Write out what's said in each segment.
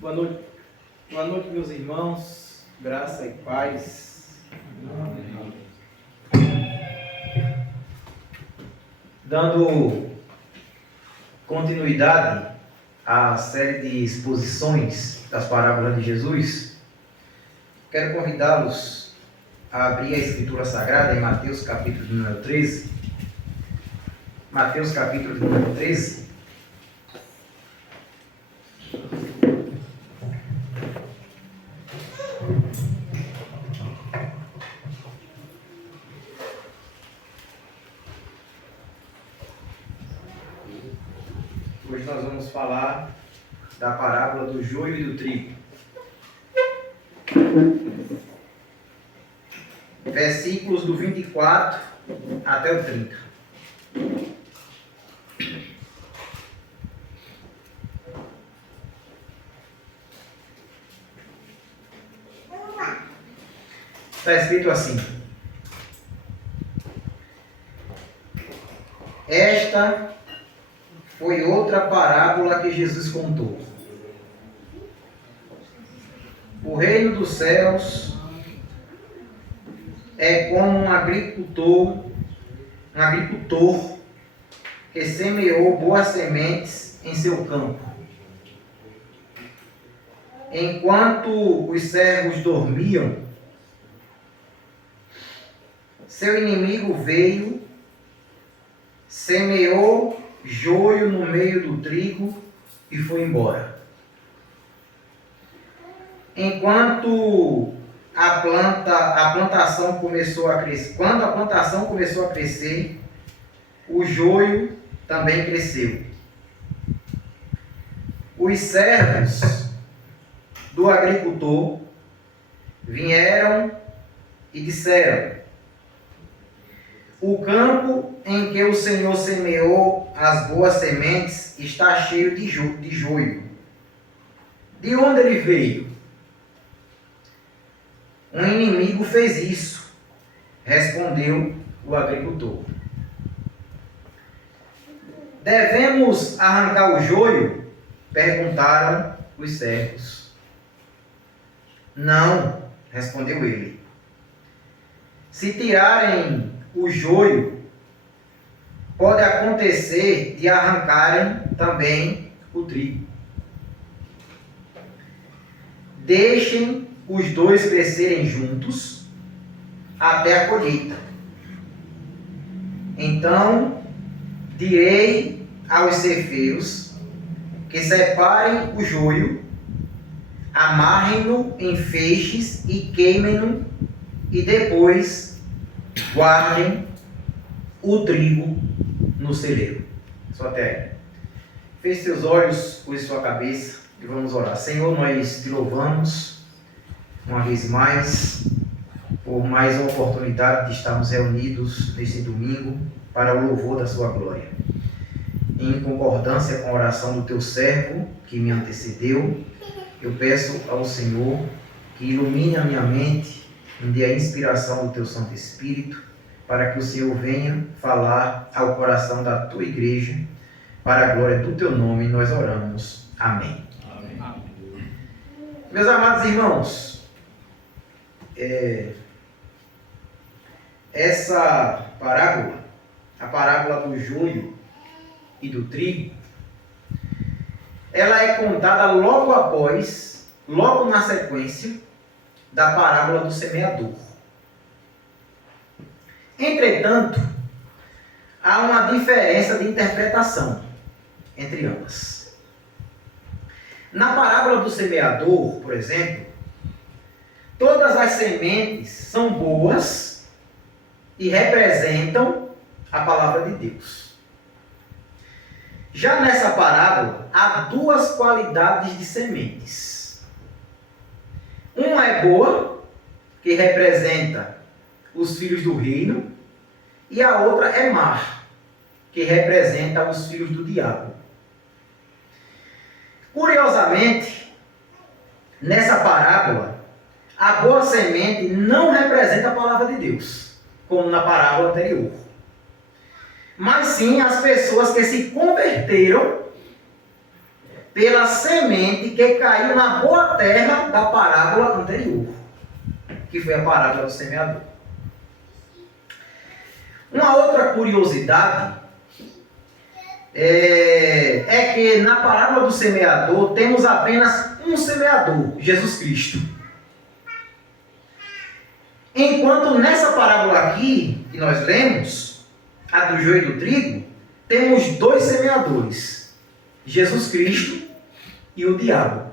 Boa noite, meus irmãos, graça e paz. Dando continuidade à série de exposições das parábolas de Jesus, quero convidá-los a abrir a Escritura Sagrada em Mateus capítulo número 13. Mateus capítulo número 13. Hoje nós vamos falar da parábola do joio e do trigo. Versículos do 24 até o 30. Está escrito assim: esta foi outra parábola que Jesus contou. O reino dos céus é como um agricultor que semeou boas sementes em seu campo. Enquanto os servos dormiam, seu inimigo veio, semeou joio no meio do trigo e foi embora. Enquanto a plantação começou a crescer, quando a plantação começou a crescer, o joio também cresceu. Os servos do agricultor vieram e disseram: o campo em que o Senhor semeou as boas sementes está cheio de joio. De onde ele veio? Um inimigo fez isso, respondeu o agricultor. Devemos arrancar o joio? Perguntaram os servos. Não, respondeu ele. Se tirarem o joio, pode acontecer de arrancarem também o trigo. Deixem os dois crescerem juntos até a colheita. Então direi aos ceifeiros que separem o joio, amarrem-no em feixes e queimem-no, e depois guardem o trigo no celeiro. Só até aí. Feche seus olhos, pôs sua cabeça e vamos orar. Senhor, nós te louvamos uma vez mais por mais uma oportunidade de estarmos reunidos neste domingo para o louvor da sua glória. Em concordância com a oração do teu servo que me antecedeu, eu peço ao Senhor que ilumine a minha mente, me dê a inspiração do teu Santo Espírito, para que o Senhor venha falar ao coração da tua igreja, para a glória do teu nome nós oramos. Amém. Amém. Meus amados irmãos, essa parábola, a parábola do joio e do trigo, ela é contada logo na sequência da parábola do semeador. Entretanto, há uma diferença de interpretação entre ambas. Na parábola do semeador, por exemplo, todas as sementes são boas e representam a palavra de Deus. Já nessa parábola, há duas qualidades de sementes. Uma é boa, que representa os filhos do reino, e a outra é má, que representa os filhos do diabo. Curiosamente, nessa parábola, a boa semente não representa a palavra de Deus, como na parábola anterior, mas sim as pessoas que se converteram pela semente que caiu na boa terra da parábola anterior, que foi a parábola do semeador. Uma outra curiosidade é que na parábola do semeador temos apenas um semeador, Jesus Cristo. Enquanto nessa parábola aqui, que nós lemos, a do joio e do trigo, temos dois semeadores, Jesus Cristo e o diabo.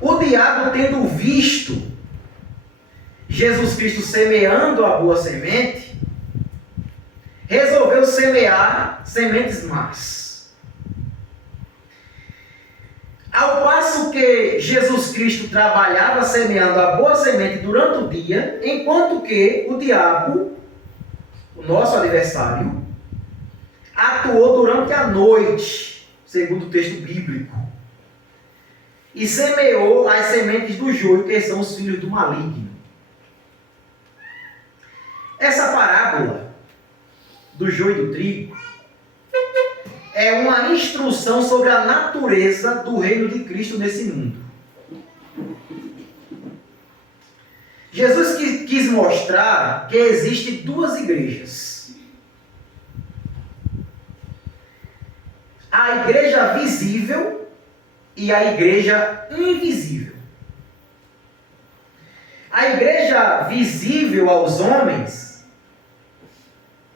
O diabo, tendo visto Jesus Cristo semeando a boa semente, resolveu semear sementes más. Ao passo que Jesus Cristo trabalhava semeando a boa semente durante o dia, enquanto que o diabo, o nosso adversário, atuou durante a noite, segundo o texto bíblico, e semeou as sementes do joio, que são os filhos do maligno. Essa parábola do joio e do trigo é uma instrução sobre a natureza do reino de Cristo nesse mundo. Jesus quis mostrar que existem duas igrejas. A igreja visível e a igreja invisível. A igreja visível aos homens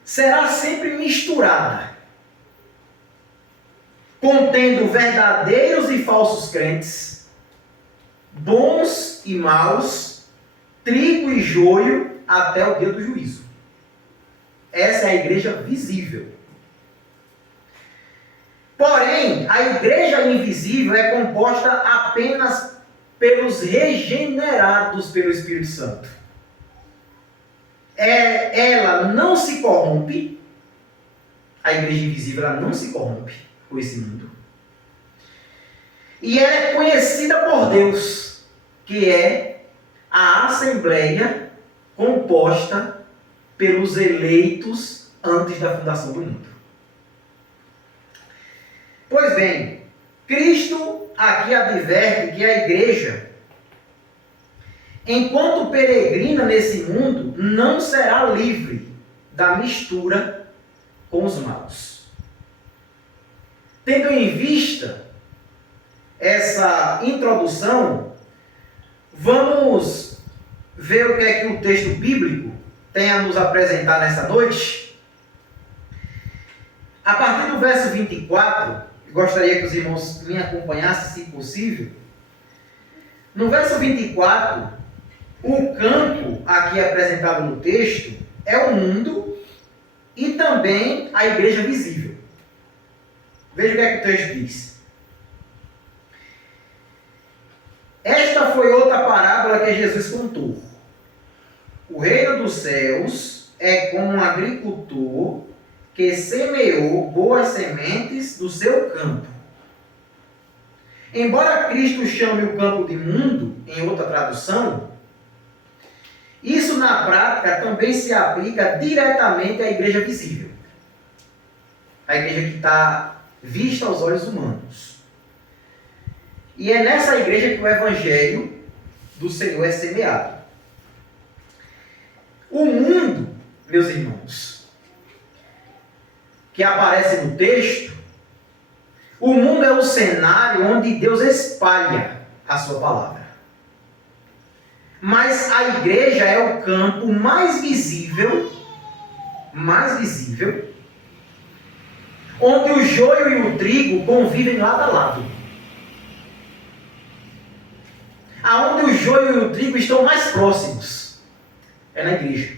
será sempre misturada, contendo verdadeiros e falsos crentes, bons e maus, trigo e joio, até o dia do juízo. Essa é a igreja visível. Porém, a igreja invisível é composta apenas pelos regenerados pelo Espírito Santo. Ela não se corrompe, a igreja invisível ela não se corrompe com esse mundo. E ela é conhecida por Deus, que é a Assembleia composta pelos eleitos antes da fundação do mundo. Pois bem, Cristo aqui adverte que a igreja, enquanto peregrina nesse mundo, não será livre da mistura com os maus. Tendo em vista essa introdução, vamos ver o que é que o texto bíblico tem a nos apresentar nessa noite. A partir do verso 24, eu gostaria que os irmãos me acompanhassem, se possível. No verso 24, o campo aqui apresentado no texto é o mundo e também a igreja visível. Veja o que é que o texto diz. Esta foi outra parábola que Jesus contou. O reino dos céus é como um agricultor que semeou boas sementes do seu campo. Embora Cristo chame o campo de mundo, em outra tradução, isso na prática também se aplica diretamente à igreja visível. A igreja que está vista aos olhos humanos. E é nessa igreja que o evangelho do Senhor é semeado. O mundo, meus irmãos, que aparece no texto, o mundo é o cenário onde Deus espalha a sua palavra. Mas a igreja é o campo mais visível, onde o joio e o trigo convivem lado a lado. Aonde o joio e o trigo estão mais próximos é na igreja.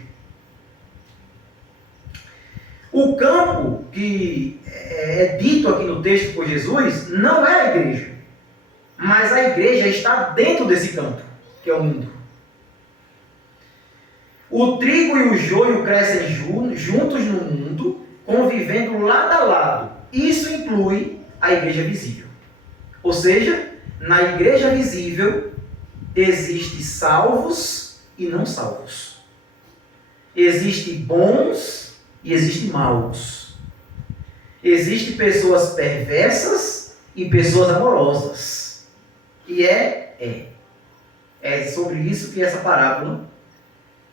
O campo que é dito aqui no texto por Jesus não é a igreja, mas a igreja está dentro desse campo, que é o mundo. O trigo e o joio crescem juntos no mundo, convivendo lado a lado. Isso inclui a igreja visível. Ou seja, na igreja visível existem salvos e não salvos. Existem bons e existem maus. Existem pessoas perversas e pessoas amorosas. E é sobre isso que essa parábola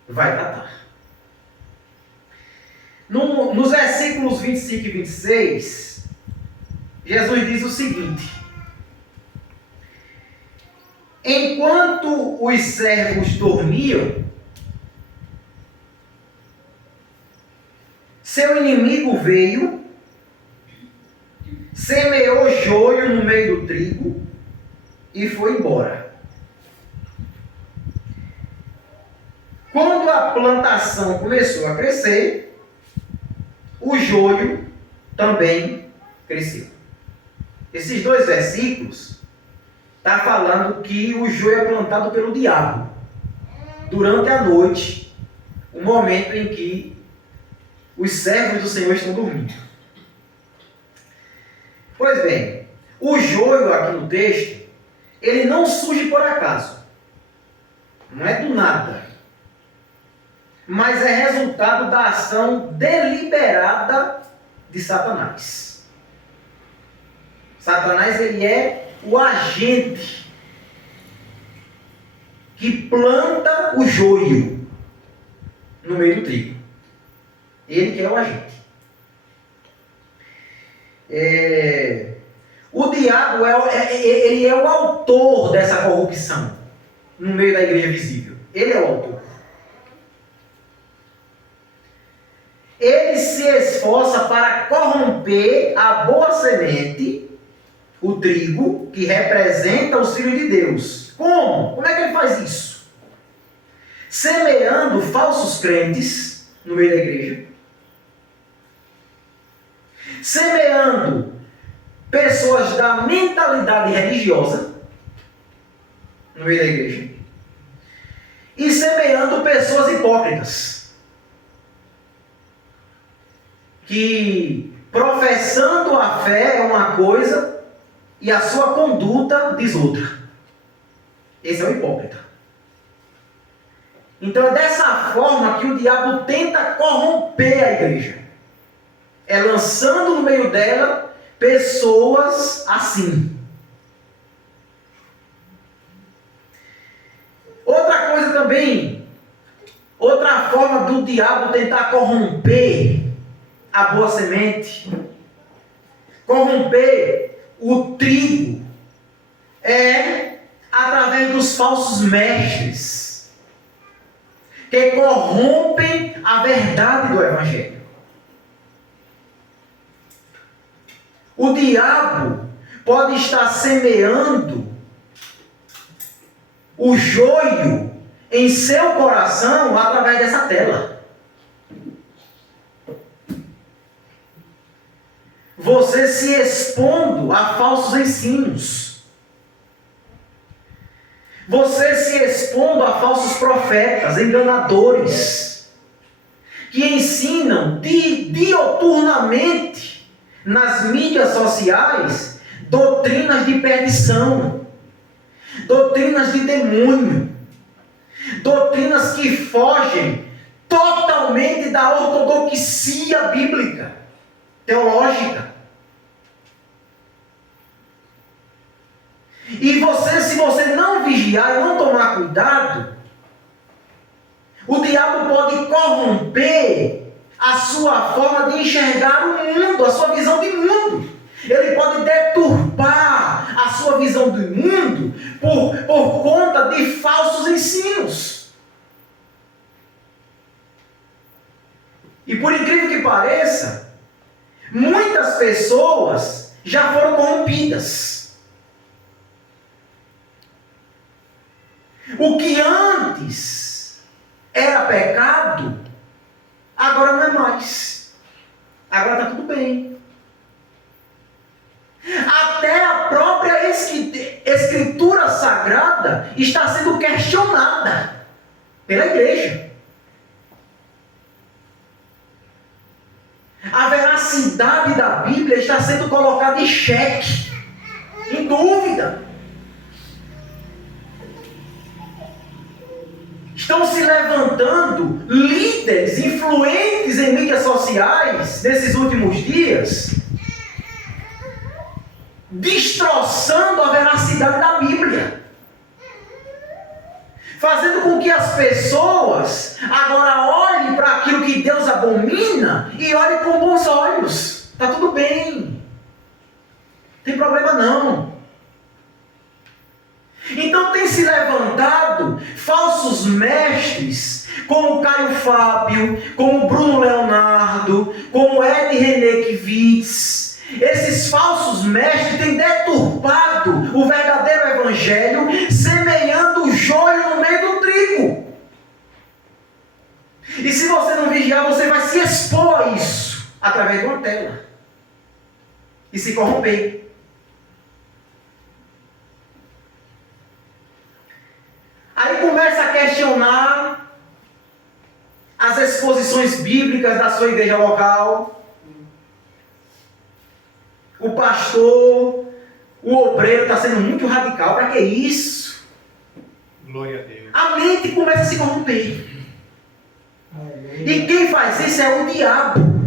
vai tratar. Nos versículos 25 e 26, Jesus diz o seguinte: enquanto os servos dormiam, seu inimigo veio, semeou joio no meio do trigo e foi embora. Quando a plantação começou a crescer, o joio também cresceu. Esses dois versículos está falando que o joio é plantado pelo diabo durante a noite, o momento em que os servos do Senhor estão dormindo. Pois bem, o joio aqui no texto, ele não surge por acaso. Não é do nada. Mas é resultado da ação deliberada de Satanás. Satanás, ele é o agente que planta o joio no meio do trigo. Ele que é o agente. O diabo ele é o autor dessa corrupção no meio da igreja visível. Ele é o autor. Ele se esforça para corromper a boa semente, o trigo, que representa os filhos de Deus. Como? Como é que ele faz isso? Semeando falsos crentes no meio da igreja. Semeando pessoas da mentalidade religiosa no meio da igreja. E semeando pessoas hipócritas, que professando a fé é uma coisa e a sua conduta diz outra. Esse é o hipócrita. Então é dessa forma que o diabo tenta corromper a igreja. É lançando no meio dela pessoas assim. Outra coisa também, outra forma do diabo tentar corromper a boa semente, corromper o trigo, é através dos falsos mestres, que corrompem a verdade do Evangelho. O diabo pode estar semeando o joio em seu coração através dessa tela. Você se expondo a falsos ensinos. Você se expondo a falsos profetas, enganadores, que ensinam dioturnamente nas mídias sociais doutrinas de perdição, doutrinas de demônio, doutrinas que fogem totalmente da ortodoxia bíblica, teológica. E você, se você não vigiar e não tomar cuidado, o diabo pode corromper a sua forma de enxergar o mundo, a sua visão de mundo. Ele pode deturpar a sua visão do mundo por conta de falsos ensinos. E por incrível que pareça, muitas pessoas já foram corrompidas. O que antes era pecado, agora não é mais. Agora está tudo bem. Até a própria Escritura Sagrada está sendo questionada pela igreja. A veracidade da Bíblia está sendo colocada em xeque, em dúvida. Estão se levantando líderes influentes em mídias sociais nesses últimos dias destroçando a veracidade da Bíblia, fazendo com que as pessoas agora olhem para aquilo que Deus abomina e olhem com bons olhos. Está tudo bem, não tem problema não. Então tem se levantado falsos mestres, como Caio Fábio, como Bruno Leonardo, como Ed René Kivitz. Esses falsos mestres têm deturpado o verdadeiro evangelho, semeando o joio no meio do trigo. E se você não vigiar, você vai se expor a isso através de uma tela e se corromper. Aí começa a questionar as exposições bíblicas da sua igreja local. O pastor, o obreiro está sendo muito radical. Para que isso? Glória a Deus. A mente começa a se corromper. E quem faz isso é o diabo.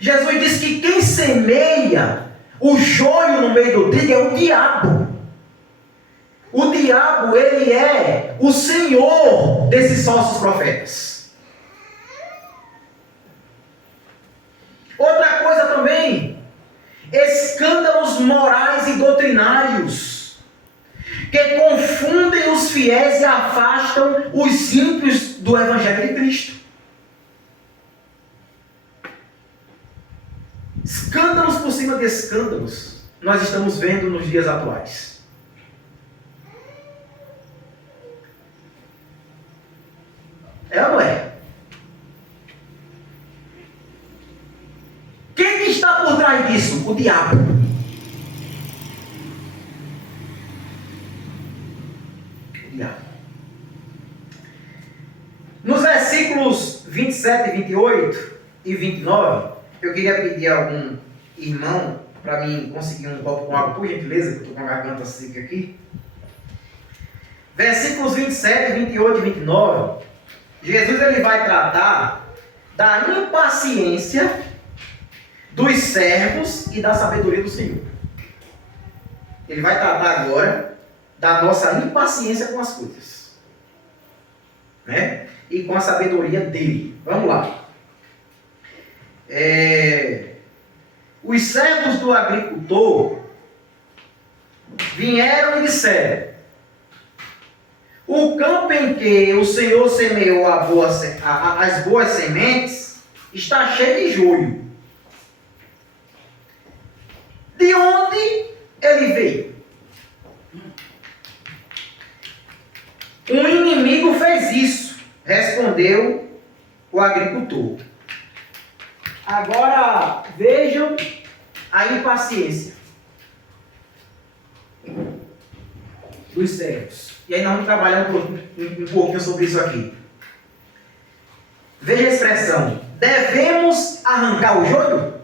Jesus disse que quem semeia o joio no meio do trigo é o diabo. O diabo, ele é o senhor desses falsos profetas. Outra coisa também, escândalos morais e doutrinários, que confundem os fiéis e afastam os ímpios do Evangelho de Cristo. Escândalos por cima de escândalos, nós estamos vendo nos dias atuais. É ou não é? Quem que está por trás disso? O diabo. O diabo. Nos versículos 27 e 28 e 29, eu queria pedir a algum irmão para mim conseguir um copo com água, por gentileza, que eu estou com a garganta seca aqui. Versículos 27, 28 e 29, Jesus ele vai tratar da impaciência dos servos e da sabedoria do Senhor. Ele vai tratar agora da nossa impaciência com as coisas, né? E com a sabedoria dele. Vamos lá. Os servos do agricultor vieram e disseram: o campo em que o Senhor semeou as boas sementes está cheio de joio. De onde ele veio? Um inimigo fez isso, respondeu o agricultor. Agora vejam a impaciência dos servos. E aí nós vamos trabalhar um pouquinho sobre isso aqui. Veja a expressão: devemos arrancar o joio?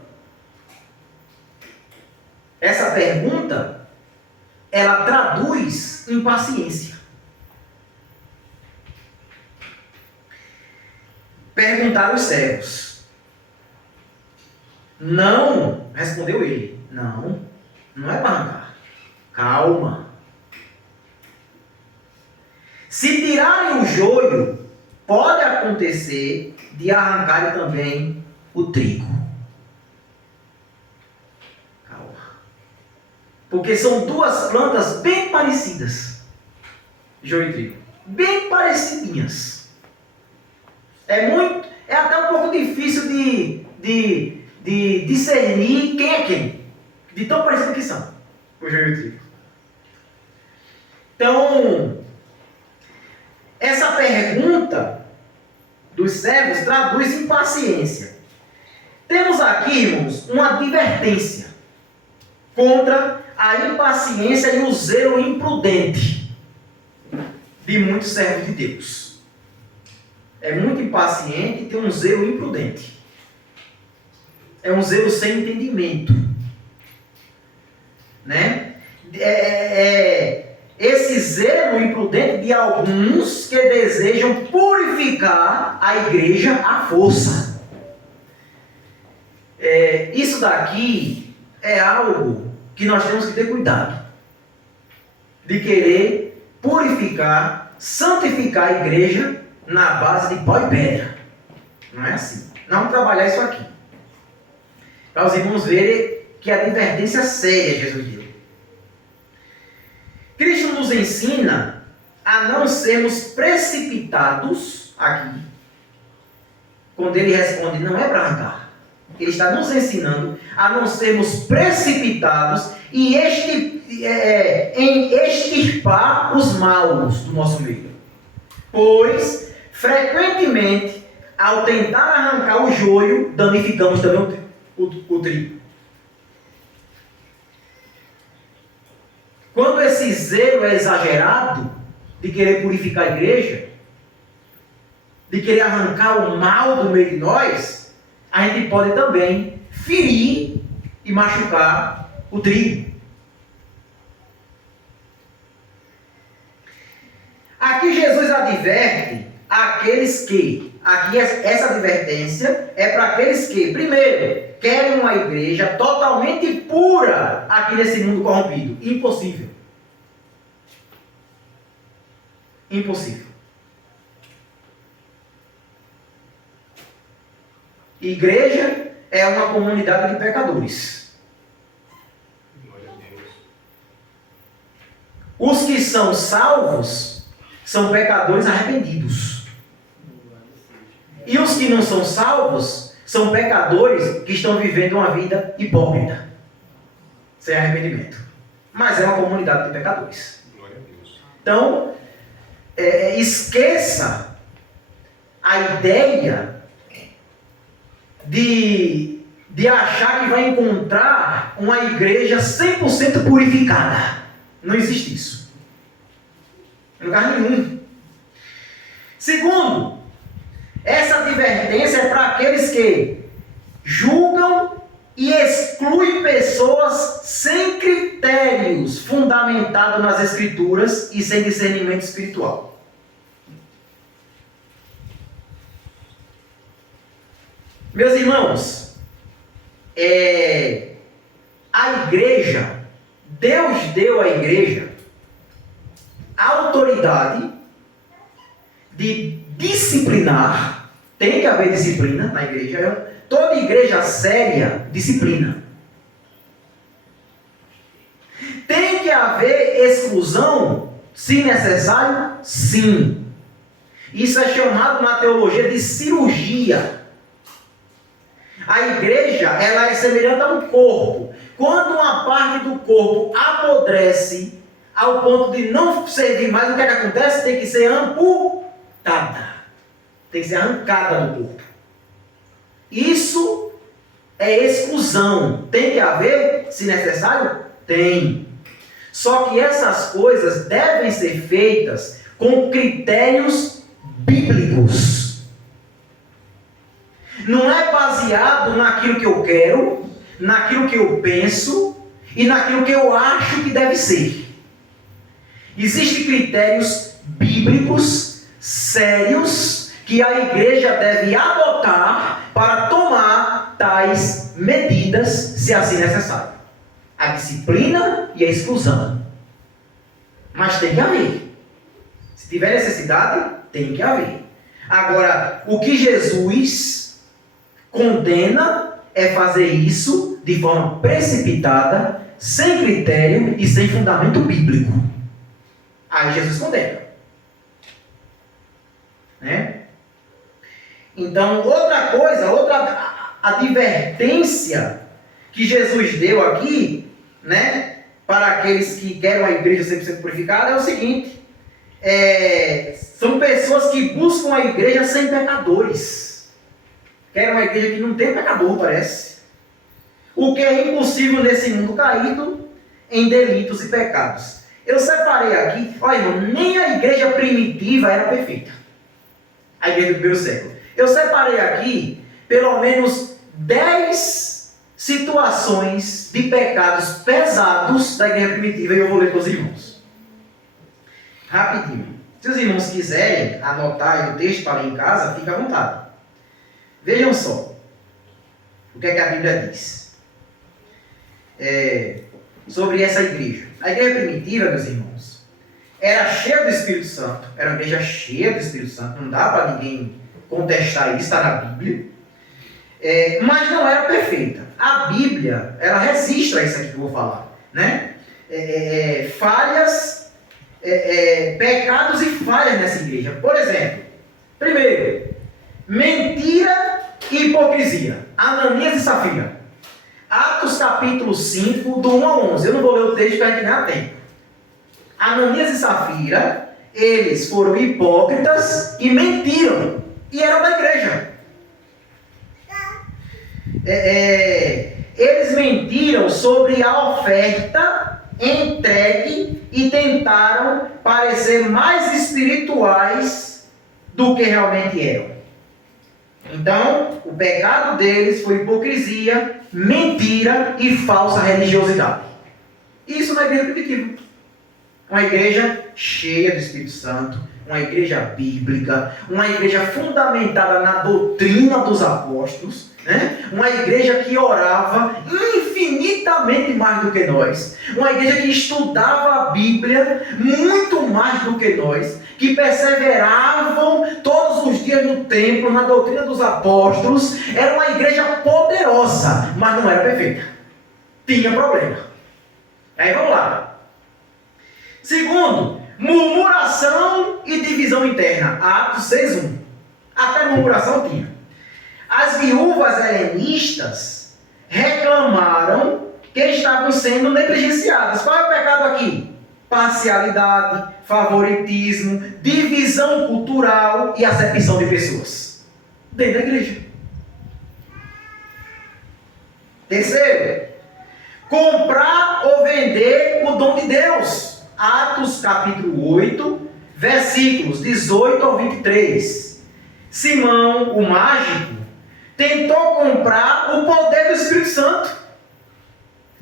Essa pergunta, ela traduz impaciência. Perguntaram os servos. Não, respondeu ele. Não é para arrancar. Calma. Se tirarem o joio, pode acontecer de arrancarem também o trigo. Calma. Porque são duas plantas bem parecidas. Joio e trigo. Bem parecidinhas. É até um pouco difícil de discernir quem é quem. De tão parecido que são. O joio e o trigo. Então, essa pergunta dos servos traduz impaciência. Temos aqui, irmãos, uma advertência contra a impaciência e o zelo imprudente de muitos servos de Deus. É muito impaciente e tem um zelo imprudente. É um zelo sem entendimento. Né? Esse zelo imprudente de alguns que desejam purificar a igreja à força. Isso daqui é algo que nós temos que ter cuidado de querer purificar, santificar a igreja na base de pó e pedra. Não é assim. Nós vamos trabalhar isso aqui, para os irmãos verem que a advertência séria Jesus deu. Cristo nos ensina a não sermos precipitados aqui, quando ele responde, não é para arrancar. Ele está nos ensinando a não sermos precipitados e em extirpar os maus do nosso meio. Pois, frequentemente, ao tentar arrancar o joio, danificamos também o trigo. Quando esse zelo é exagerado de querer purificar a igreja, de querer arrancar o mal do meio de nós, a gente pode também ferir e machucar o trigo. Aqui Jesus adverte aqueles que, aqui essa advertência é para aqueles que, primeiro, querem uma igreja totalmente pura aqui nesse mundo corrompido. Impossível. Impossível. Igreja é uma comunidade de pecadores. Glória a Deus. Os que são salvos são pecadores arrependidos. E os que não são salvos são pecadores que estão vivendo uma vida hipócrita, sem arrependimento. Mas é uma comunidade de pecadores. Glória a Deus. Então, esqueça a ideia de achar que vai encontrar uma igreja 100% purificada. Não existe isso. Em lugar nenhum. Segundo, essa advertência é para aqueles que julgam e excluem pessoas sem critérios fundamentados nas Escrituras e sem discernimento espiritual. Meus irmãos, a igreja, Deus deu à igreja a autoridade de disciplinar. Tem que haver disciplina na igreja. Toda igreja séria, disciplina. Tem que haver exclusão, se necessário, sim. Isso é chamado na teologia de cirurgia. A igreja, ela é semelhante a um corpo. Quando uma parte do corpo apodrece ao ponto de não servir mais, o que é que acontece? Tem que ser amputada. Tem que ser arrancada do corpo. Isso é exclusão. Tem que haver, se necessário? Tem. Só que essas coisas devem ser feitas com critérios bíblicos. Não é baseado naquilo que eu quero, naquilo que eu penso e naquilo que eu acho que deve ser. Existem critérios bíblicos sérios que a igreja deve adotar para tomar tais medidas, se assim necessário. A disciplina e a exclusão. Mas tem que haver. Se tiver necessidade, tem que haver. Agora, o que Jesus condena é fazer isso de forma precipitada, sem critério e sem fundamento bíblico. Aí Jesus condena. Né? Então, outra coisa, outra advertência que Jesus deu aqui, né, para aqueles que querem uma igreja 100% purificada, é o seguinte: são pessoas que buscam a igreja sem pecadores. Querem uma igreja que não tem pecador, parece. O que é impossível nesse mundo caído em delitos e pecados. Eu separei aqui, olha irmão, nem a igreja primitiva era perfeita. A igreja do primeiro século. Eu separei aqui pelo menos 10 situações de pecados pesados da igreja primitiva e eu vou ler para os irmãos. Rapidinho. Se os irmãos quiserem anotar o texto para ler em casa, fica à vontade. Vejam só o que é que a Bíblia diz. sobre essa igreja. A igreja primitiva, meus irmãos, era cheia do Espírito Santo, era uma igreja cheia do Espírito Santo, não dá para ninguém contestar isso, está na Bíblia, mas não era perfeita. A Bíblia, ela resiste a isso aqui que eu vou falar, né? Falhas, pecados e falhas nessa igreja. Por exemplo, primeiro, mentira e hipocrisia. Ananias e Safira. Atos capítulo 5, do 1 ao 11. Eu não vou ler o texto para a gente ganhar tempo. Ananias e Safira, eles foram hipócritas e mentiram. E eram da igreja. Eles mentiram sobre a oferta entregue e tentaram parecer mais espirituais do que realmente eram. Então, o pecado deles foi hipocrisia, mentira e falsa religiosidade. Isso na igreja primitiva. Uma igreja cheia do Espírito Santo, uma igreja bíblica, uma igreja fundamentada na doutrina dos apóstolos, né? Uma igreja que orava infinitamente mais do que nós, uma igreja que estudava a Bíblia muito mais do que nós, que perseveravam todos os dias no templo, na doutrina dos apóstolos. Era uma igreja poderosa, mas não era perfeita. Tinha problema. Aí vamos lá. Segundo, murmuração e divisão interna. Atos 6:1. Até murmuração tinha. As viúvas helenistas reclamaram que estavam sendo negligenciadas. Qual é o pecado aqui? Parcialidade, favoritismo, divisão cultural e acepção de pessoas dentro da igreja. Terceiro, comprar ou vender o dom de Deus. Atos capítulo 8, versículos 18 ao 23. Simão, o mágico, tentou comprar o poder do Espírito Santo.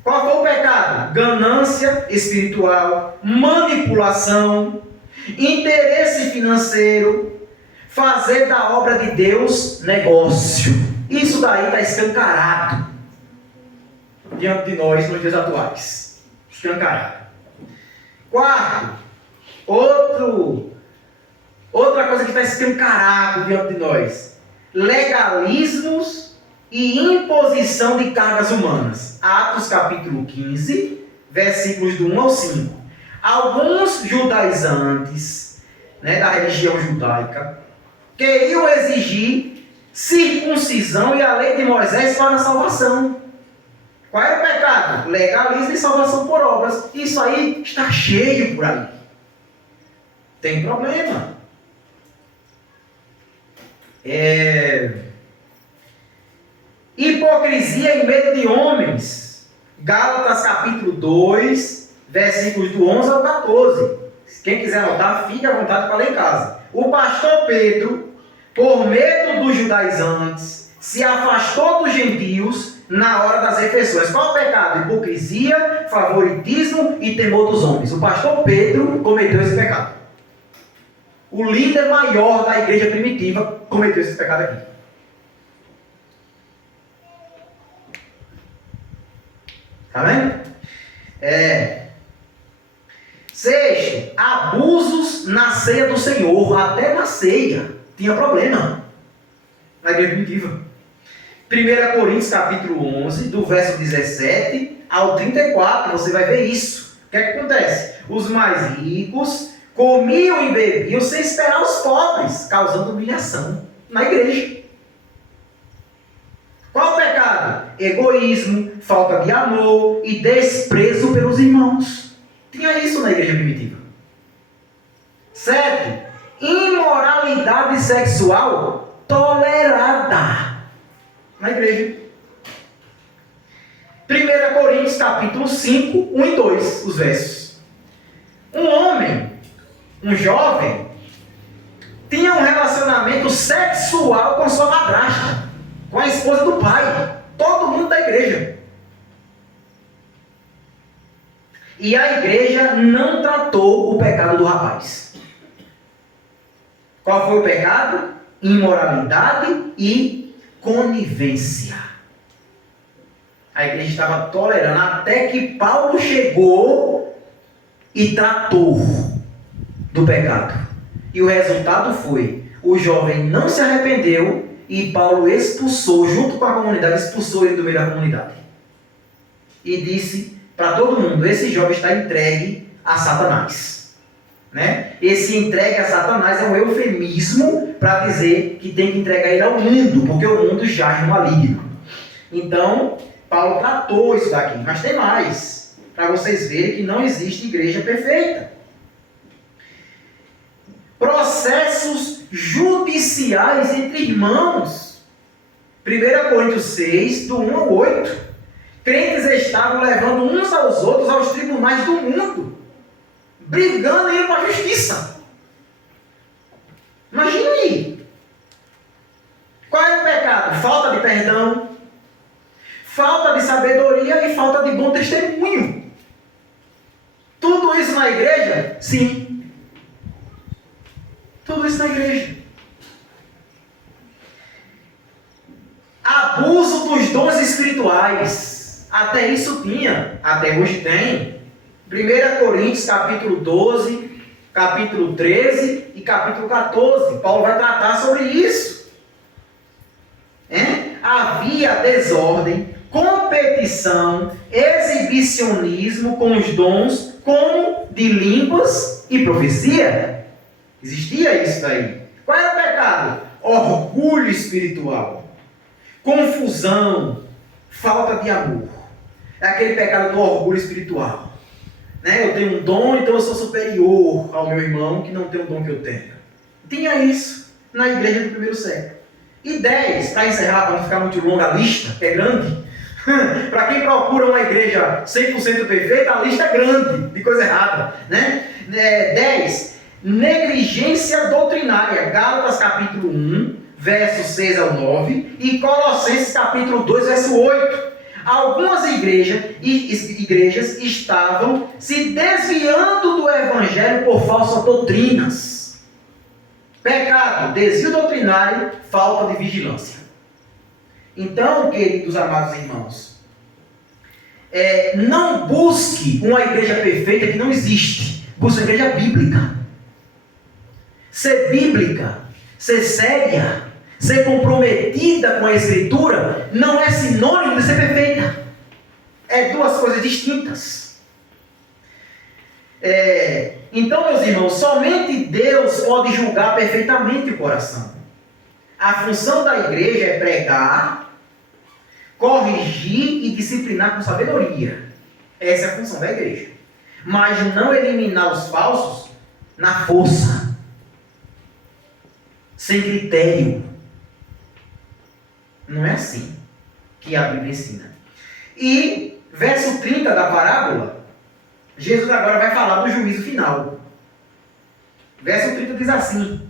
Qual foi o pecado? Ganância espiritual, manipulação, interesse financeiro, fazer da obra de Deus negócio. Isso daí está escancarado diante de nós nos dias atuais. Escancarado. Quarto, outra coisa que está escancarado diante de nós: legalismos e imposição de cargas humanas. Atos capítulo 15, versículos do 1 ao 5. Alguns judaizantes, da religião judaica, queriam exigir circuncisão e a lei de Moisés para a salvação. Qual era o pecado? Legalismo e salvação por obras. Isso aí está cheio por aí. Tem problema. Hipocrisia em meio de homens. Gálatas capítulo 2, versículos do 11 ao 14. Quem quiser anotar, fique à vontade para ler em casa. O pastor Pedro, por medo dos judaizantes, se afastou dos gentios na hora das refeições. Qual é o pecado? Hipocrisia, favoritismo e temor dos homens. O pastor Pedro cometeu esse pecado. O líder maior da igreja primitiva cometeu esse pecado aqui. Tá vendo? Sexto, abusos na ceia do Senhor. Até na ceia tinha problema na igreja primitiva. 1 Coríntios capítulo 11, do verso 17 ao 34, você vai ver isso. O que é que acontece? Os mais ricos comiam e bebiam sem esperar os pobres, causando humilhação na igreja. Qual o pecado? Egoísmo, falta de amor e desprezo pelos irmãos. Tinha isso na igreja primitiva. 7. Imoralidade sexual tolerada na igreja. 1 Coríntios capítulo 5, 1 e 2, os versos. Um homem, um jovem, tinha um relacionamento sexual com sua madrasta, com a esposa do pai, todo mundo da igreja. E a igreja não tratou o pecado do rapaz. Qual foi o pecado? Imoralidade e conivência. A igreja estava tolerando até que Paulo chegou e tratou do pecado. E o resultado foi, o jovem não se arrependeu e Paulo expulsou, junto com a comunidade, expulsou ele do meio da comunidade. E disse para todo mundo, esse jovem está entregue a Satanás. Né? Esse entregue a Satanás é um eufemismo para dizer que tem que entregar ele ao mundo, porque o mundo jaz no maligno. Então, Paulo tratou isso daqui, mas tem mais, para vocês verem que não existe igreja perfeita. Processos judiciais entre irmãos. 1 Coríntios 6, do 1 ao 8. Crentes estavam levando uns aos outros aos tribunais do mundo, brigando e indo para a justiça. Imagina aí. Qual é o pecado? Falta de perdão, falta de sabedoria e falta de bom testemunho. Tudo isso na igreja? Sim. Tudo isso na igreja. Abuso dos dons espirituais. Até isso tinha, até hoje tem. 1 Coríntios capítulo 12, capítulo 13 e capítulo 14. Paulo vai tratar sobre isso. Havia desordem, competição, exibicionismo com os dons, como de línguas e profecia. Existia isso daí. Qual era o pecado? Orgulho espiritual, confusão, falta de amor. É aquele pecado do orgulho espiritual. Né? Eu tenho um dom, então eu sou superior ao meu irmão que não tem o dom que eu tenho. Tinha isso na igreja do primeiro século. E 10, para encerrar, para não ficar muito longa a lista, que é grande. Para quem procura uma igreja 100% perfeita, a lista é grande, de coisa errada. Né? 10, negligência doutrinária. Gálatas capítulo 1, versos 6 ao 9. E Colossenses capítulo 2, verso 8. Algumas igrejas estavam se desviando do evangelho por falsas doutrinas. Pecado, desvio doutrinário, falta de vigilância. Então, queridos amados irmãos, não busque uma igreja perfeita que não existe. Busque uma igreja bíblica. Ser bíblica, ser séria, ser comprometida com a Escritura não é sinônimo de ser perfeita. É duas coisas distintas. Então, meus irmãos, somente Deus pode julgar perfeitamente o coração. A função da igreja é pregar, corrigir e disciplinar com sabedoria. Essa é a função da igreja. Mas não eliminar os falsos na força, sem critério. Não é assim que a Bíblia ensina. E verso 30 da parábola, Jesus agora vai falar do juízo final. Verso 30 diz assim: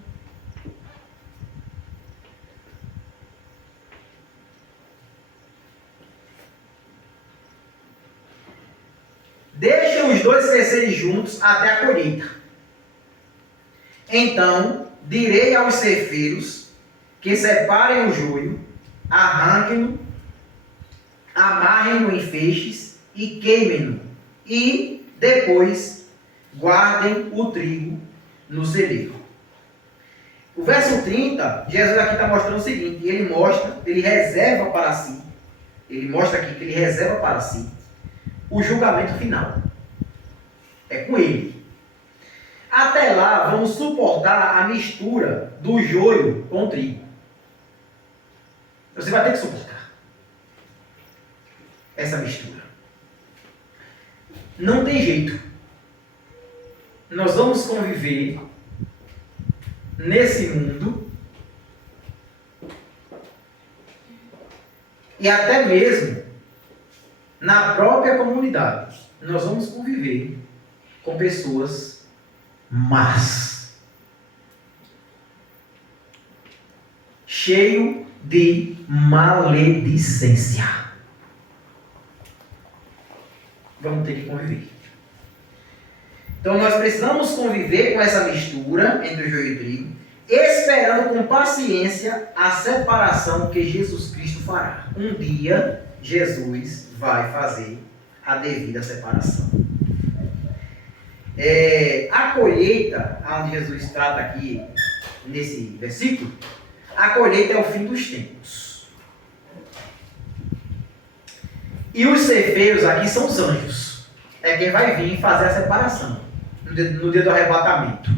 deixem os dois crescerem juntos até a colheita. Então direi aos ceifeiros que separem o joio, arranquem-no, amarrem-no em feixes e queimem-no, e depois guardem o trigo no celeiro. O verso 30, Jesus aqui está mostrando o seguinte: ele reserva para si, ele mostra aqui que ele reserva para si o julgamento final. É com ele. Até lá, vamos suportar a mistura do joio com o trigo. Você vai ter que suportar essa mistura. Não tem jeito. Nós vamos conviver nesse mundo e até mesmo na própria comunidade. Nós vamos conviver com pessoas más, cheio de maledicência. Vamos ter que conviver. Então nós precisamos conviver com essa mistura entre o joio e o trigo, esperando com paciência a separação que Jesus Cristo fará. Um dia Jesus vai fazer a devida separação. A colheita, onde Jesus trata aqui nesse versículo, a colheita é o fim dos tempos. E os ceifeiros aqui são os anjos. É quem vai vir fazer a separação no dia do arrebatamento.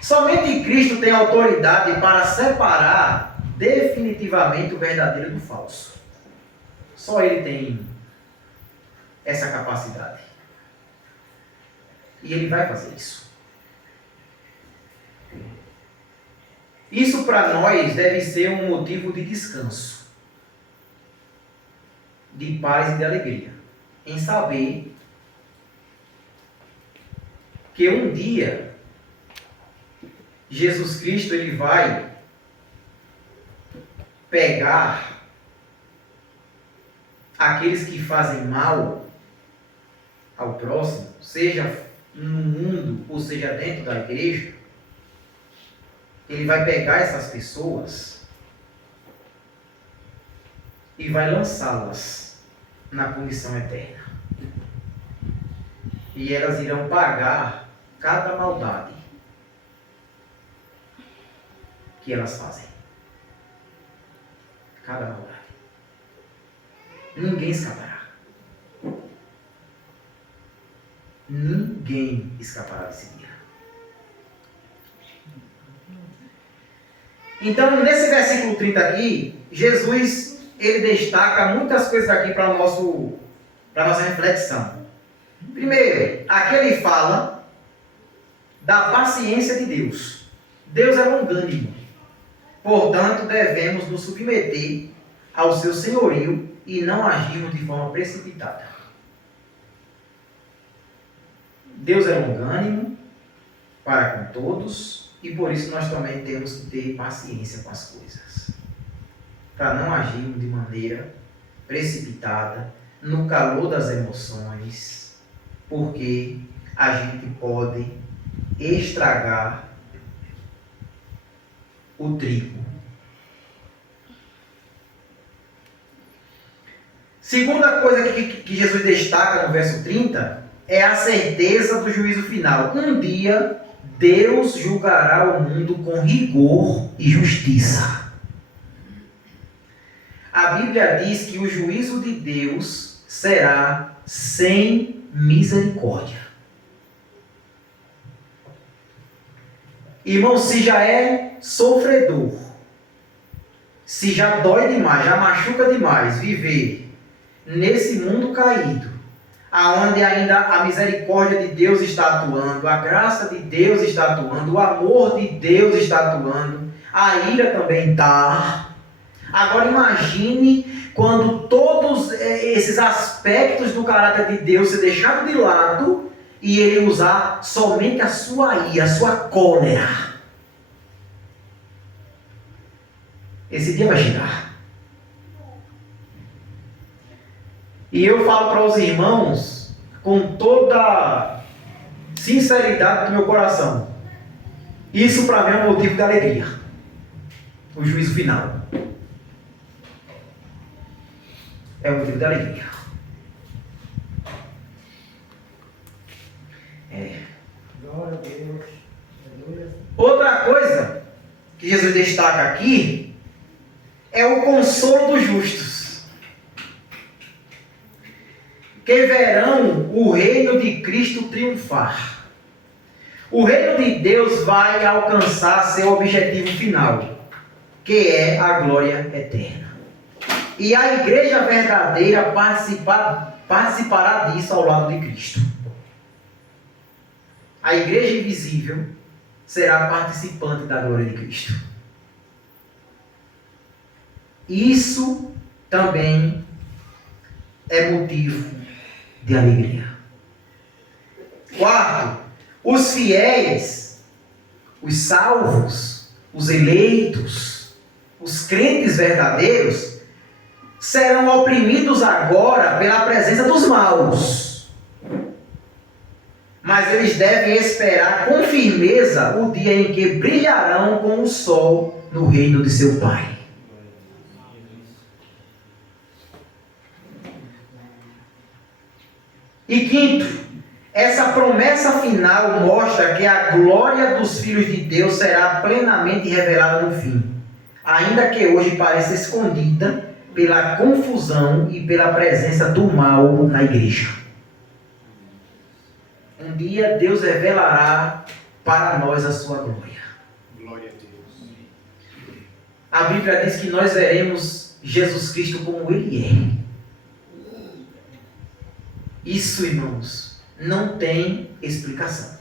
Somente Cristo tem autoridade para separar definitivamente o verdadeiro do falso. Só Ele tem essa capacidade. E Ele vai fazer isso. Isso para nós deve ser um motivo de descanso, de paz e de alegria, em saber que um dia Jesus Cristo ele vai pegar aqueles que fazem mal ao próximo, seja no mundo ou seja dentro da igreja. Ele vai pegar essas pessoas e vai lançá-las na punição eterna. E elas irão pagar cada maldade que elas fazem. Cada maldade. Ninguém escapará. Ninguém escapará desse dia. Então, nesse versículo 30 aqui, Jesus, ele destaca muitas coisas aqui para a nossa reflexão. Primeiro, aqui ele fala da paciência de Deus. Deus é longânimo. Portanto, devemos nos submeter ao seu senhorio e não agirmos de forma precipitada. Deus é longânimo para com todos. E por isso nós também temos que ter paciência com as coisas. Para não agirmos de maneira precipitada, no calor das emoções, porque a gente pode estragar o trigo. Segunda coisa que Jesus destaca no verso 30 é a certeza do juízo final. Um dia Deus julgará o mundo com rigor e justiça. A Bíblia diz que o juízo de Deus será sem misericórdia. Irmão, se já é sofredor, se já dói demais, já machuca demais viver nesse mundo caído, aonde ainda a misericórdia de Deus está atuando, a graça de Deus está atuando, o amor de Deus está atuando, a ira também está. Agora imagine quando todos esses aspectos do caráter de Deus ser deixado de lado e ele usar somente a sua ira, a sua cólera. Esse dia vai chegar. E eu falo para os irmãos com toda sinceridade do meu coração. Isso para mim é um motivo de alegria. O juízo final. É um motivo de alegria. Glória a Deus. Aleluia. Outra coisa que Jesus destaca aqui é o consolo dos justos, que verão o reino de Cristo triunfar. O reino de Deus vai alcançar seu objetivo final, que é a glória eterna. E a igreja verdadeira participará disso ao lado de Cristo. A igreja invisível será participante da glória de Cristo. Isso também é motivo de alegria. Quarto, os fiéis, os salvos, os eleitos, os crentes verdadeiros serão oprimidos agora pela presença dos maus. Mas eles devem esperar com firmeza o dia em que brilharão com o sol no reino de seu Pai. E quinto, essa promessa final mostra que a glória dos filhos de Deus será plenamente revelada no fim, ainda que hoje pareça escondida pela confusão e pela presença do mal na igreja. Um dia Deus revelará para nós a sua glória. Glória a Deus. A Bíblia diz que nós veremos Jesus Cristo como Ele é. Isso, irmãos, não tem explicação.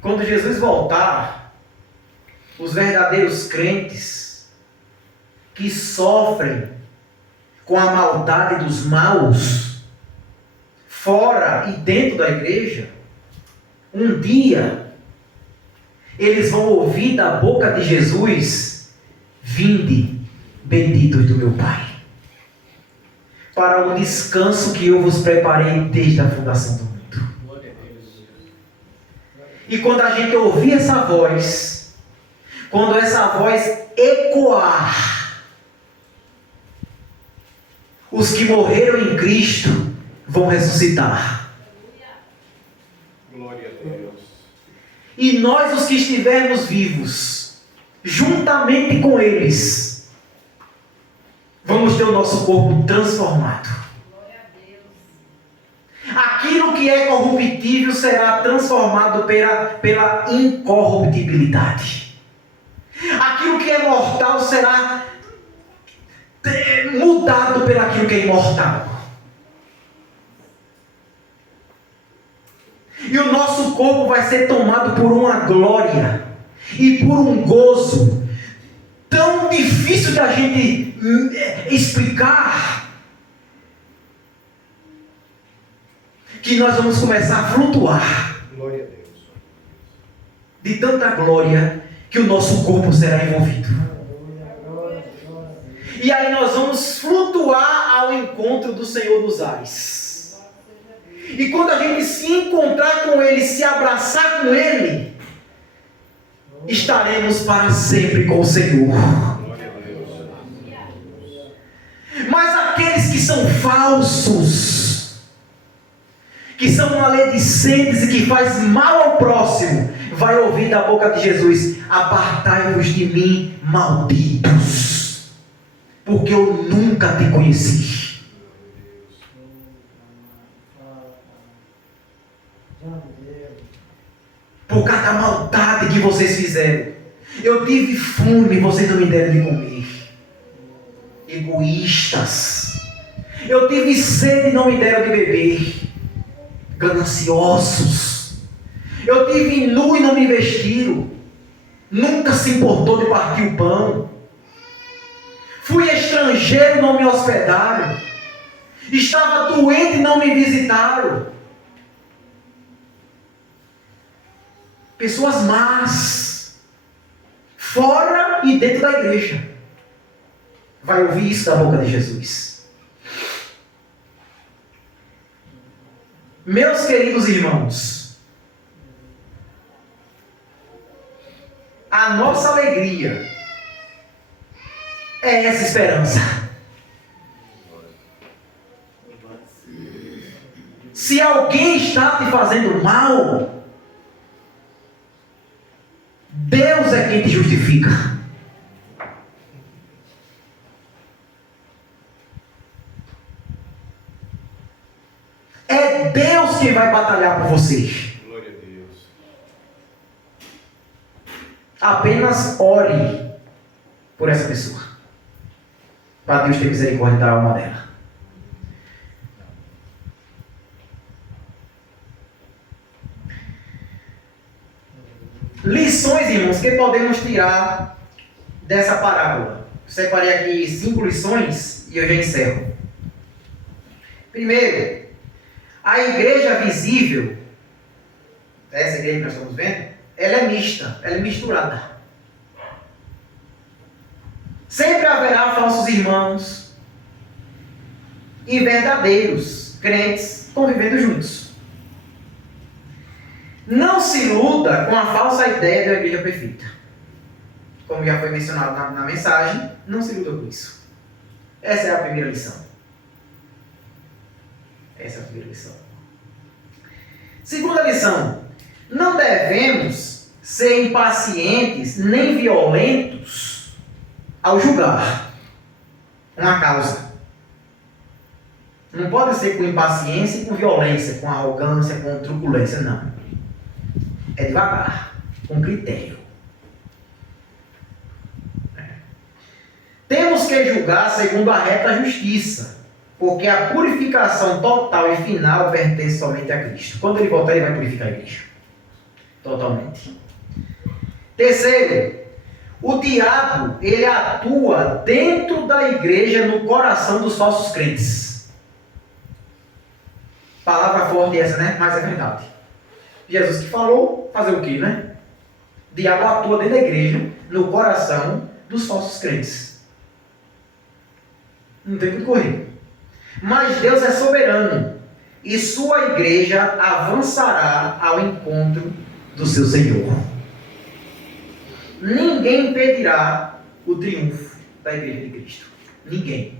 Quando Jesus voltar, os verdadeiros crentes que sofrem com a maldade dos maus, fora e dentro da igreja, um dia eles vão ouvir da boca de Jesus: vinde, benditos do meu Pai, para o descanso que eu vos preparei desde a fundação do mundo. Glória a Deus. E quando a gente ouvir essa voz, quando essa voz ecoar, os que morreram em Cristo vão ressuscitar. Glória a Deus. E nós, os que estivermos vivos, juntamente com eles, vamos ter o nosso corpo transformado. Aquilo que é corruptível será transformado pela incorruptibilidade. Aquilo que é mortal será mudado pelaquilo que é imortal. E o nosso corpo vai ser tomado por uma glória e por um gozo tão difícil da gente explicar, que nós vamos começar a flutuar Glória a Deus. de tanta glória que o nosso corpo será envolvido. E aí nós vamos flutuar ao encontro do Senhor dos ares. E quando a gente se encontrar com Ele, se abraçar com Ele, estaremos para sempre com o Senhor. Glória a Deus. Mas aqueles que são falsos, que são maledicentes e que faz mal ao próximo, vai ouvir da boca de Jesus: apartai-vos de mim, malditos, porque eu nunca te conheci. Por causa da maldade que vocês fizeram. Eu tive fome e vocês não me deram de comer. Egoístas. Eu tive sede e não me deram de beber. Gananciosos. Eu tive nu e não me vestiram. Nunca se importou de partir o pão. Fui estrangeiro e não me hospedaram. Estava doente e não me visitaram. Pessoas más, fora e dentro da igreja, vai ouvir isso da boca de Jesus. Meus queridos irmãos, a nossa alegria é essa esperança. Se alguém está te fazendo mal, Deus é quem te justifica. É Deus quem vai batalhar por você. Glória a Deus. Apenas ore por essa pessoa, para Deus ter misericórdia da alma dela. Lições, irmãos, que podemos tirar dessa parábola. Separei aqui 5 lições e eu já encerro. Primeiro, a igreja visível, essa igreja que nós estamos vendo, ela é mista, ela é misturada. Sempre haverá falsos irmãos e verdadeiros crentes convivendo juntos. Não se iluda com a falsa ideia da igreja perfeita. Como já foi mencionado na mensagem, não se iluda com isso. Essa é a primeira lição. Essa é a primeira lição. Segunda lição. Não devemos ser impacientes nem violentos ao julgar uma causa. Não pode ser com impaciência e com violência, com arrogância, com truculência, não. É devagar, com critério. Temos que julgar segundo a reta justiça, porque a purificação total e final pertence somente a Cristo. Quando ele voltar, ele vai purificar a igreja. Totalmente. Terceiro, o diabo, ele atua dentro da igreja, no coração dos falsos crentes. Palavra forte essa, né? Mas é verdade. Jesus que falou, fazer o quê, né? O diabo atua dentro da igreja, no coração dos falsos crentes. Não tem como correr. Mas Deus é soberano e sua igreja avançará ao encontro do seu Senhor. Ninguém impedirá o triunfo da igreja de Cristo. Ninguém.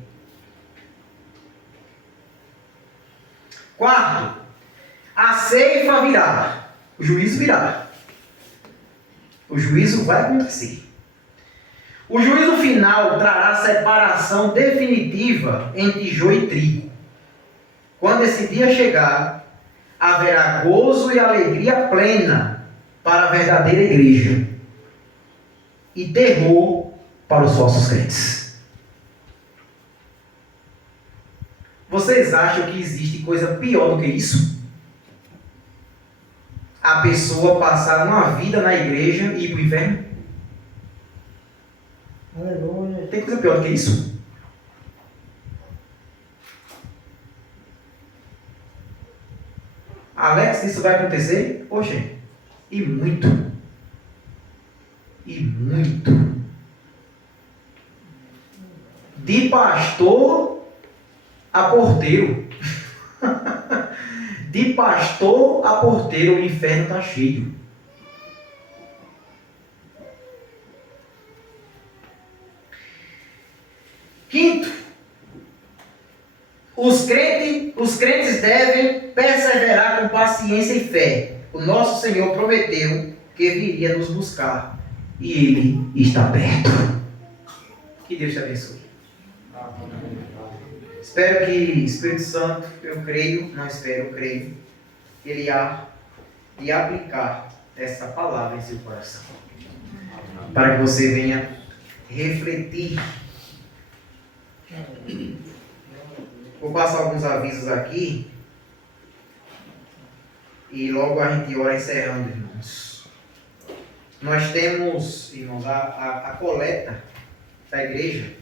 Quarto, a ceifa virá. O juízo virá. O juízo vai acontecer. O juízo final trará separação definitiva entre joio e trigo. Quando esse dia chegar, haverá gozo e alegria plena para a verdadeira igreja e terror para os falsos crentes. Vocês acham que existe coisa pior do que isso? A pessoa passar uma vida na igreja e ir para o inferno? Aleluia. Tem coisa pior do que isso? Alex, isso vai acontecer? Poxa, e muito. E muito. De pastor a porteiro. De pastor a porteiro, o inferno está cheio. Quinto, os crentes devem perseverar com paciência e fé. O nosso Senhor prometeu que viria nos buscar e Ele está perto. Que Deus te abençoe. Espero que, Espírito Santo, eu creio, não espero, eu creio, Ele há de aplicar essa palavra em seu coração. Para que você venha refletir. Vou passar alguns avisos aqui e logo a gente ora encerrando, irmãos. Nós temos, irmãos, a coleta da igreja